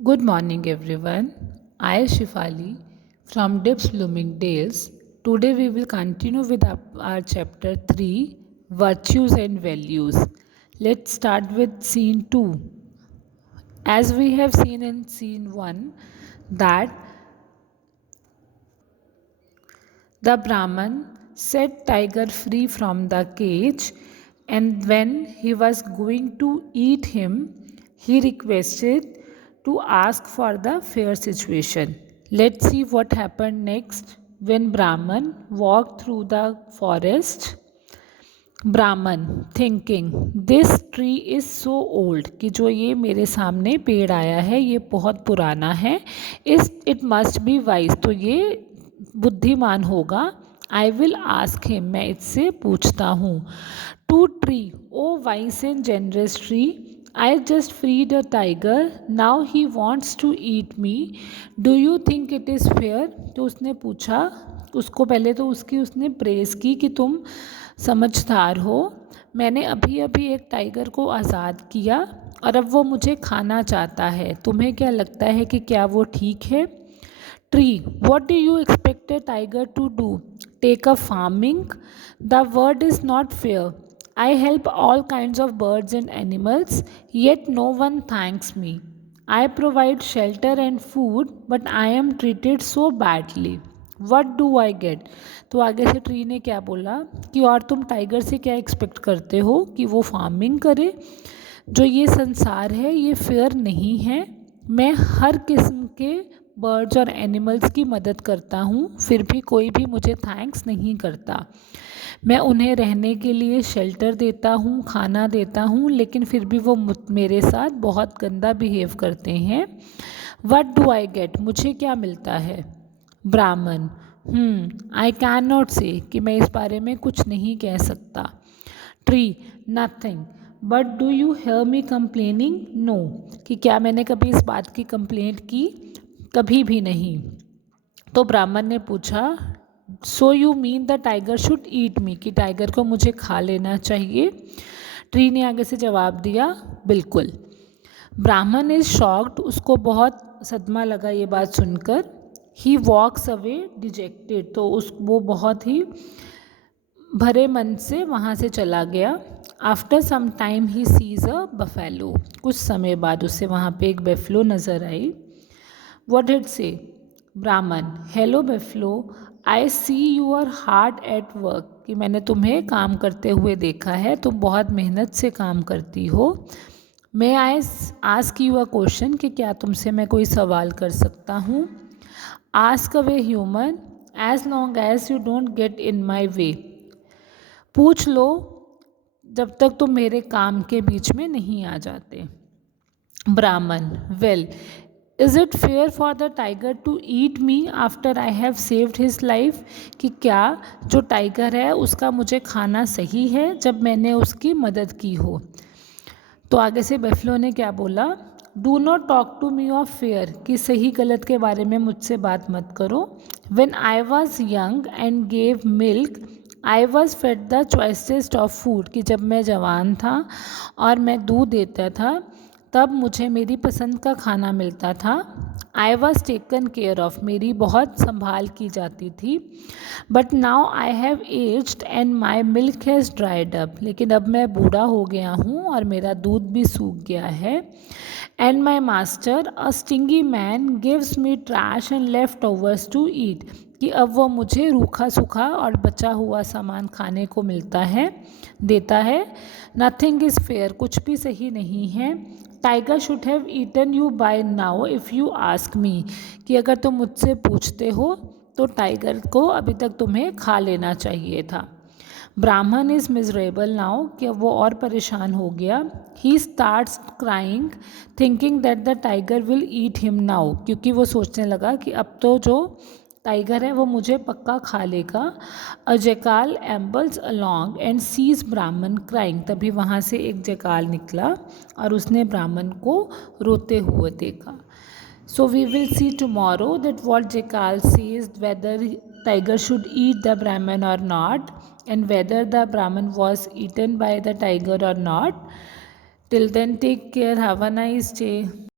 Good morning, everyone. I am Shifali from Dips Bloomingdale's. Today, we will continue with our chapter 3 Virtues and Values. Let's start with scene 2. As we have seen in scene 1, that the Brahman set Tiger free from the cage, and when he was going to eat him, he requested to ask for the fair situation. Let's see what happened next. When Brahman walked through the forest, ब्राह्मण thinking this tree is so old कि जो ये मेरे सामने पेड़ आया है ये बहुत पुराना है. इस इट मस्ट बी वाइज, तो ये बुद्धिमान होगा. आई विल आस्क हिम, मैं इससे पूछता हूँ. To tree, o wise and generous tree, I just freed a tiger, now he wants to eat me, do you think it is fair. तो उसने पूछा, उसको पहले तो उसने प्रेज़ की कि तुम समझदार हो, मैंने अभी अभी एक टाइगर को आज़ाद किया और अब वो मुझे खाना चाहता है, तुम्हें क्या लगता है कि क्या वो ठीक है. Tree, what do you expect a tiger to do, take a farming, the word is not fair, I help all kinds of birds and animals, yet no one thanks me, I provide shelter and food but I am treated so badly, what do I get. तो आगे से tree ने क्या बोला कि और तुम tiger से क्या एक्सपेक्ट करते हो कि वो फार्मिंग करे. जो ये संसार है ये फेयर नहीं है, मैं हर किस्म के बर्ड्स और एनिमल्स की मदद करता हूँ, फिर भी कोई भी मुझे थैंक्स नहीं करता. मैं उन्हें रहने के लिए शेल्टर देता हूँ, खाना देता हूँ, लेकिन फिर भी वो मेरे साथ बहुत गंदा बिहेव करते हैं. वट डू आई गेट, मुझे क्या मिलता है. ब्राह्मण, आई कैन नॉट से, कि मैं इस बारे में कुछ नहीं कह सकता. Tree, nothing, but do you hear me complaining, no, कि क्या मैंने कभी इस बात की कंप्लेंट की, कभी भी नहीं. तो ब्राह्मण ने पूछा, so you mean the tiger should eat me, कि टाइगर को मुझे खा लेना चाहिए. ट्री ने आगे से जवाब दिया, बिल्कुल. ब्राह्मण इज शॉक्ड, उसको बहुत सदमा लगा ये बात सुनकर. ही वॉक्स अवे डिजेक्टेड, तो वो बहुत ही भरे मन से वहाँ से चला गया. After some time he sees a buffalo, कुछ समय बाद उसे वहाँ पे एक बेफलो नज़र आई. What did say. ब्राह्मण, hello buffalo, I see you are hard at work, कि मैंने तुम्हें काम करते हुए देखा है, तुम बहुत मेहनत से काम करती हो. मैं I ask you a question, कि क्या तुमसे मैं कोई सवाल कर सकता हूँ. Ask away human, as long as you don't get in my way, पूछ लो जब तक तुम मेरे काम के बीच में नहीं आ जाते. Brahmin, well, is it fair for the tiger to eat me after I have saved his life, कि क्या जो टाइगर है उसका मुझे खाना सही है जब मैंने उसकी मदद की हो. तो आगे से बेफलो ने क्या बोला, do not talk to me of fair, कि सही गलत के बारे में मुझसे बात मत करो. When I was young and gave milk, I was fed the choicest of food, कि जब मैं जवान था और मैं दूध देता था तब मुझे मेरी पसंद का खाना मिलता था. I was taken care of, मेरी बहुत संभाल की जाती थी. But now I have aged and my milk has dried up, लेकिन अब मैं बूढ़ा हो गया हूँ और मेरा दूध भी सूख गया है. And my master a stingy man gives me trash and leftovers to eat, कि अब वो मुझे रूखा सूखा और बचा हुआ सामान खाने को मिलता है, देता है. नथिंग इज़ फेयर, कुछ भी सही नहीं है. Tiger should have eaten you by now if you ask me, कि अगर तुम मुझसे पूछते हो तो टाइगर को अभी तक तुम्हें खा लेना चाहिए था. ब्राह्मण इज़ मिजरेबल नाउ, कि अब वो और परेशान हो गया. He starts crying thinking that the tiger will eat him now, क्योंकि वो सोचने लगा कि अब तो जो टाइगर है वो मुझे पक्का खा लेगा. अ जैकाल एम्बल्स अलॉन्ग एंड सीज ब्राह्मण क्राइंग, तभी वहाँ से एक जैकाल निकला और उसने ब्राह्मण को रोते हुए देखा. So we will see tomorrow that what Jackal says, whether tiger should eat the Brahman or not, and whether the Brahman was eaten by the tiger or not. Till then, take care. Have a nice day.